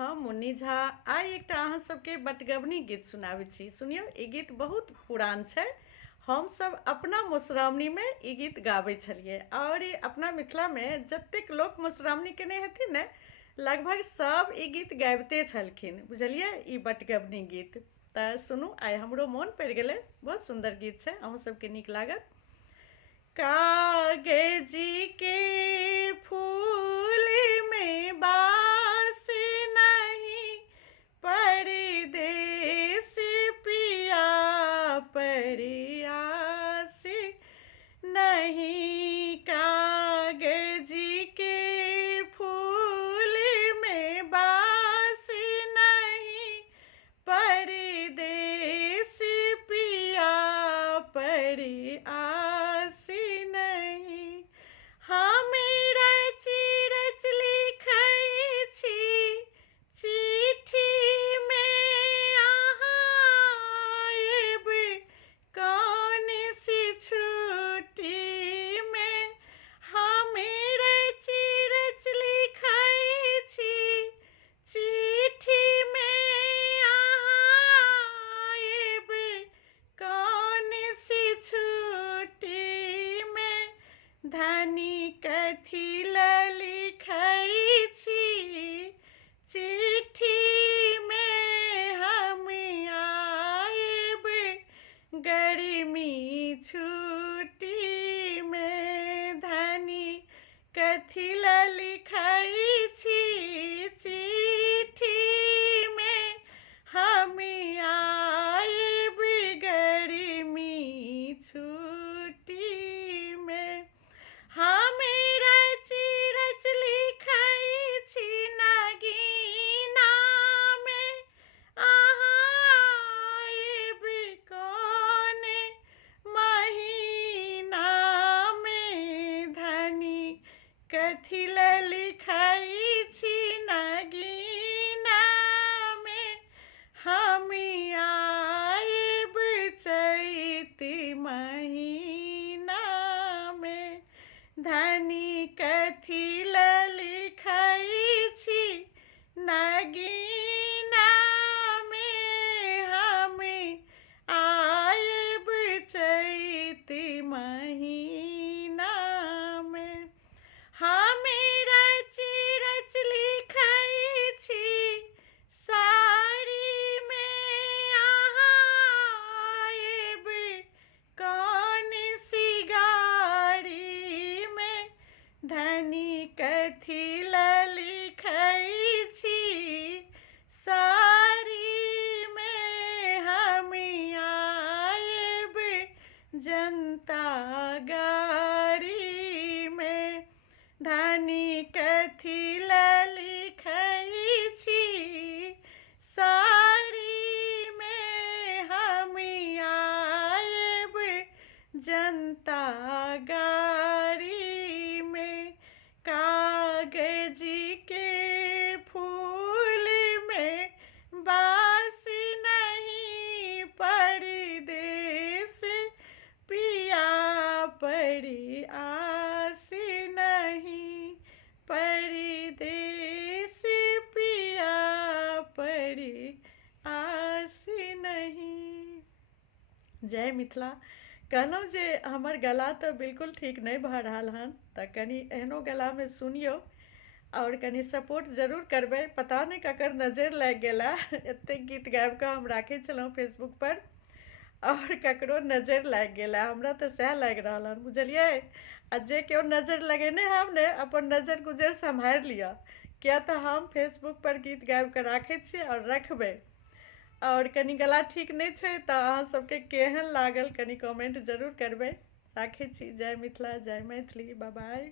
हम मुन्नी झा आइ एकटा अहाँ सबके बटगबनी गीत सुनाबै छी। सुनियौ, ई गीत बहुत पुरान छै। हम सब अपना मधुश्रावणीमे ई गीत गाबै छलियै और ई अपना मिथिलामे जतेक लोक मधुश्रावणी केने हेथिन ने, लगभग सब ई गीत गाबिते छलखिन। बुझलियै, ई बटगबनी गीत तऽ सुनू, आइ हमरो मोन पड़ि गेलै। बहुत सुन्दर गीत छै, अहूँ सबके नीक लागत। कागजी के फूल में बास नहीं, परदेस पिया परियास नहीं। कागजी के फूल में बास नहीं, परदेस पिया परियास नहीं। हमें रच रच लिखै छी चिट्ठी में, अहाँ एबै कौन सी छुट्टी में। हमें रच रच लिखै छी चिट्ठी में, अहाँ एबै कौन सी छुट्टी में। धनी कथी लए लिखै छी चिट्ठी में, हम आएबै गर्मी छुट्टी में। धनी कथी लए लिखै छी चिट्ठी में, हम आएबै गर्मी छुट्टी में। हमें रच रच लिखै छी नगीना में, अहाँ एबै कौन महीना में। धनी कथी लए लिखै छी नगीना में, हम आएबै चैत महीना में। धनी कथी लए लिखै छी नगीना में, हम आएबै चैत महीना में। हमें रच रच लिखै छी साड़ी में, अहाँ एबै कौन सी गाड़ी में। धनी कथी लए लिखै छी साड़ी में, हम आएबै जनता गाड़ी में। धनी कथी लए लिखै छी साड़ी में, हम आएबै जनता गाड़ी में। कागजी के फूल में बास नहीं, परदेस पिया परियास नहीं, परदेस पिया परियास नहीं। जय मिथिला। कहलहुँ जे हमर गला तऽ बिल्कुल ठीक नहि भऽ रहल हन, तऽ कनि एहनो गलामे सुनियौ और कनि सपोर्ट जरूर करबै। पता नहि ककर नजरि लागि गेला, एतेक गीत गाबि कऽ हम राखै छलहुँ फेसबुक पर और ककरो नजरि लागि गेला। हमरा तऽ सएह लागि रहल हन, बुझलियै। आ जे केओ नजरि लगेने हैब ने, अपन नजरि गुजरि सम्हारि लिअ, किया तऽ हम फेसबुक पर गीत गाबि कऽ राखै छी और रखबै। और कनि गला ठीक नहीं छै तऽ अहाँ सबके केहन लागल कनि कमेंट जरूर करबै। राखै छी। जय मिथिला, जय मैथिली, बाय बाय।